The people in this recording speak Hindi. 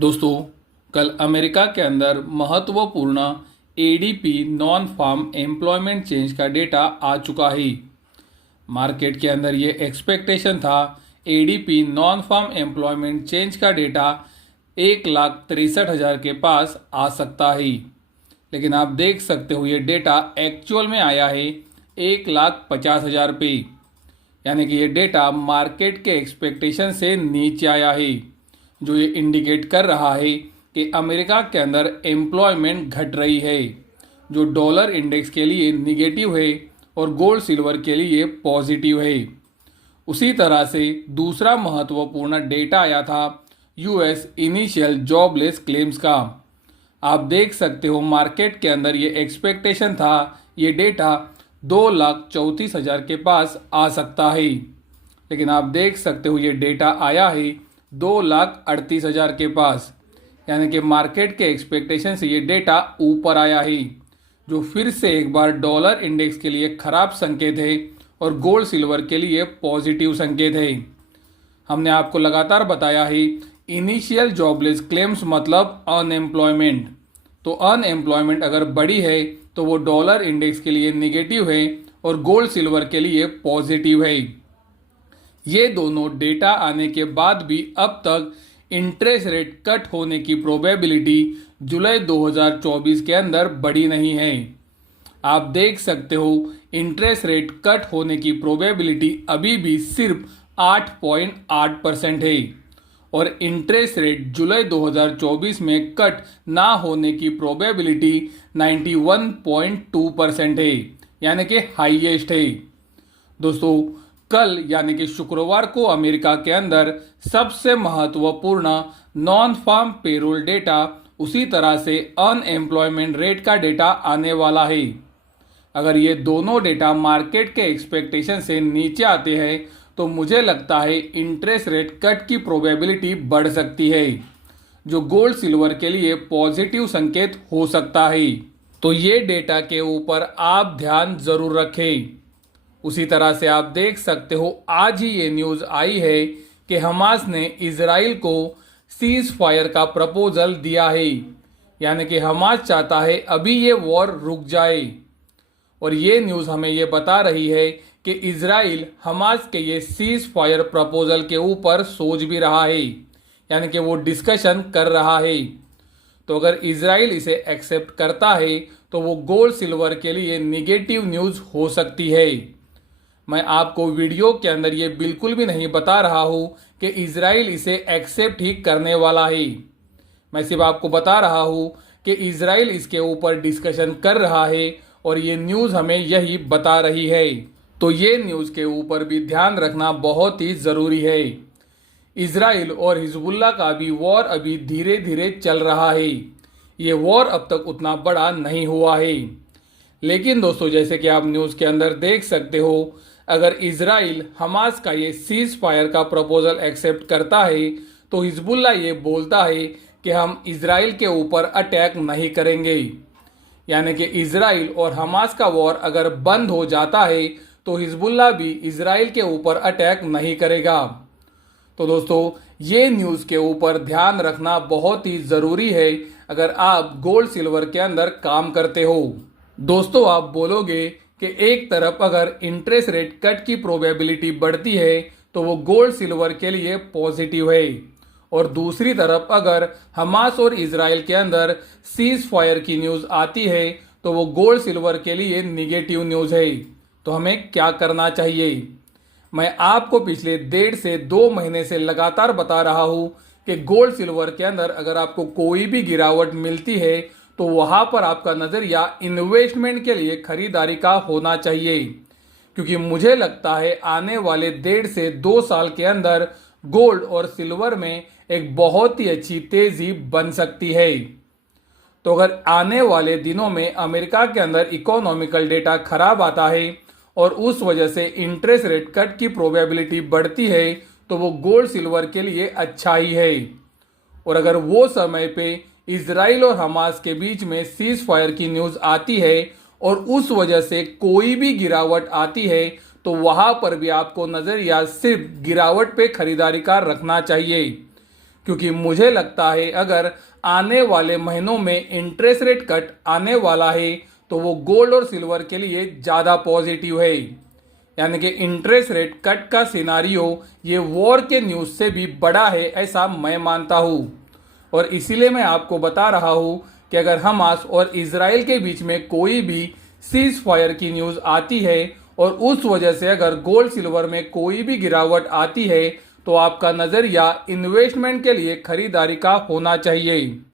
दोस्तों, कल अमेरिका के अंदर महत्वपूर्ण ADP non farm employment change का डेटा आ चुका है। मार्केट के अंदर ये एक्सपेक्टेशन था ADP non farm employment change का डेटा 1,63,000 के पास आ सकता है, लेकिन आप देख सकते हो ये डेटा एक्चुअल में आया है 1,50,000 पे। यानी कि ये डेटा मार्केट के एक्सपेक्टेशन से नीचे आया है, जो ये इंडिकेट कर रहा है कि अमेरिका के अंदर एम्प्लॉयमेंट घट रही है, जो डॉलर इंडेक्स के लिए निगेटिव है और गोल्ड सिल्वर के लिए पॉजिटिव है। उसी तरह से दूसरा महत्वपूर्ण डेटा आया था यूएस इनिशियल जॉबलेस क्लेम्स का। आप देख सकते हो मार्केट के अंदर ये एक्सपेक्टेशन था ये डेटा 2,34,000 के पास आ सकता है, लेकिन आप देख सकते हो ये डेटा आया है 2,38,000 के पास। यानी कि मार्केट के एक्सपेक्टेशन से ये डेटा ऊपर आया है, जो फिर से एक बार डॉलर इंडेक्स के लिए खराब संकेत है और गोल्ड सिल्वर के लिए पॉजिटिव संकेत है। हमने आपको लगातार बताया है इनिशियल जॉबलेस क्लेम्स मतलब अनएम्प्लॉयमेंट। तो अनएम्प्लॉयमेंट अगर बढ़ी है तो वो डॉलर इंडेक्स के लिए निगेटिव है और गोल्ड सिल्वर के लिए पॉजिटिव है। ये दोनों डेटा आने के बाद भी अब तक इंटरेस्ट रेट कट होने की प्रोबेबिलिटी जुलाई 2024 के अंदर बढ़ी नहीं है। आप देख सकते हो इंटरेस्ट रेट कट होने की प्रोबेबिलिटी अभी भी सिर्फ 8.8% है और इंटरेस्ट रेट जुलाई 2024 में कट ना होने की प्रोबेबिलिटी 91.2% है, यानी कि हाईएस्ट है। दोस्तों, कल यानी कि शुक्रवार को अमेरिका के अंदर सबसे महत्वपूर्ण नॉन फार्म पेरोल डेटा, उसी तरह से अनएम्प्लॉयमेंट रेट का डेटा आने वाला है। अगर ये दोनों डेटा मार्केट के एक्सपेक्टेशन से नीचे आते हैं तो मुझे लगता है इंटरेस्ट रेट कट की प्रोबेबिलिटी बढ़ सकती है, जो गोल्ड सिल्वर के लिए पॉजिटिव संकेत हो सकता है। तो ये डेटा के ऊपर आप ध्यान जरूर रखें। उसी तरह से आप देख सकते हो आज ही ये न्यूज़ आई है कि हमास ने इजराइल को सीज फायर का प्रपोजल दिया है। यानी कि हमास चाहता है अभी ये वॉर रुक जाए, और ये न्यूज़ हमें ये बता रही है कि इजराइल हमास के ये सीज फायर प्रपोजल के ऊपर सोच भी रहा है, यानी कि वो डिस्कशन कर रहा है। तो अगर इजराइल इसे एक्सेप्ट करता है तो वो गोल्ड सिल्वर के लिए निगेटिव न्यूज़ हो सकती है। मैं आपको वीडियो के अंदर ये बिल्कुल भी नहीं बता रहा हूँ कि इजराइल इसे एक्सेप्ट ही करने वाला है। मैं सिर्फ आपको बता रहा हूँ कि इजराइल इसके ऊपर डिस्कशन कर रहा है और ये न्यूज़ हमें यही बता रही है। तो ये न्यूज़ के ऊपर भी ध्यान रखना बहुत ही ज़रूरी है। इजराइल और हिजबुल्ला का भी वॉर अभी धीरे धीरे चल रहा है। ये वॉर अब तक उतना बड़ा नहीं हुआ है, लेकिन दोस्तों जैसे कि आप न्यूज़ के अंदर देख सकते हो, अगर इजराइल हमास का ये सीज फायर का प्रपोजल एक्सेप्ट करता है तो हिजबुल्ला ये बोलता है कि हम इजराइल के ऊपर अटैक नहीं करेंगे। यानी कि इजराइल और हमास का वॉर अगर बंद हो जाता है तो हिजबुल्ला भी इजराइल के ऊपर अटैक नहीं करेगा। तो दोस्तों, ये न्यूज़ के ऊपर ध्यान रखना बहुत ही ज़रूरी है अगर आप गोल्ड सिल्वर के अंदर काम करते हो। दोस्तों, आप बोलोगे कि एक तरफ अगर इंटरेस्ट रेट कट की प्रोबेबिलिटी बढ़ती है तो वो गोल्ड सिल्वर के लिए पॉजिटिव है, और दूसरी तरफ अगर हमास और इजराइल के अंदर सीज फायर की न्यूज़ आती है तो वो गोल्ड सिल्वर के लिए निगेटिव न्यूज़ है। तो हमें क्या करना चाहिए? मैं आपको पिछले 1.5 से 2 महीने से लगातार बता रहा हूँ कि गोल्ड सिल्वर के अंदर अगर आपको कोई भी गिरावट मिलती है तो वहां पर आपका नजरिया इन्वेस्टमेंट के लिए खरीदारी का होना चाहिए, क्योंकि मुझे लगता है आने वाले 1.5 से 2 साल के अंदर गोल्ड और सिल्वर में एक बहुत ही अच्छी तेजी बन सकती है। तो अगर आने वाले दिनों में अमेरिका के अंदर इकोनॉमिकल डेटा खराब आता है और उस वजह से इंटरेस्ट रेट कट की प्रोबेबिलिटी बढ़ती है तो वो गोल्ड सिल्वर के लिए अच्छा ही है। और अगर वो समय पे इजराइल और हमास के बीच में सीज फायर की न्यूज़ आती है और उस वजह से कोई भी गिरावट आती है तो वहां पर भी आपको नजरिया सिर्फ गिरावट पे खरीदारी का रखना चाहिए, क्योंकि मुझे लगता है अगर आने वाले महीनों में इंटरेस्ट रेट कट आने वाला है तो वो गोल्ड और सिल्वर के लिए ज़्यादा पॉजिटिव है। यानी कि इंटरेस्ट रेट कट का सिनारियो ये वॉर के न्यूज़ से भी बड़ा है, ऐसा मैं मानता हूँ। और इसीलिए मैं आपको बता रहा हूँ कि अगर हमास और इजराइल के बीच में कोई भी सीज फायर की न्यूज़ आती है और उस वजह से अगर गोल्ड सिल्वर में कोई भी गिरावट आती है तो आपका नज़रिया इन्वेस्टमेंट के लिए खरीदारी का होना चाहिए।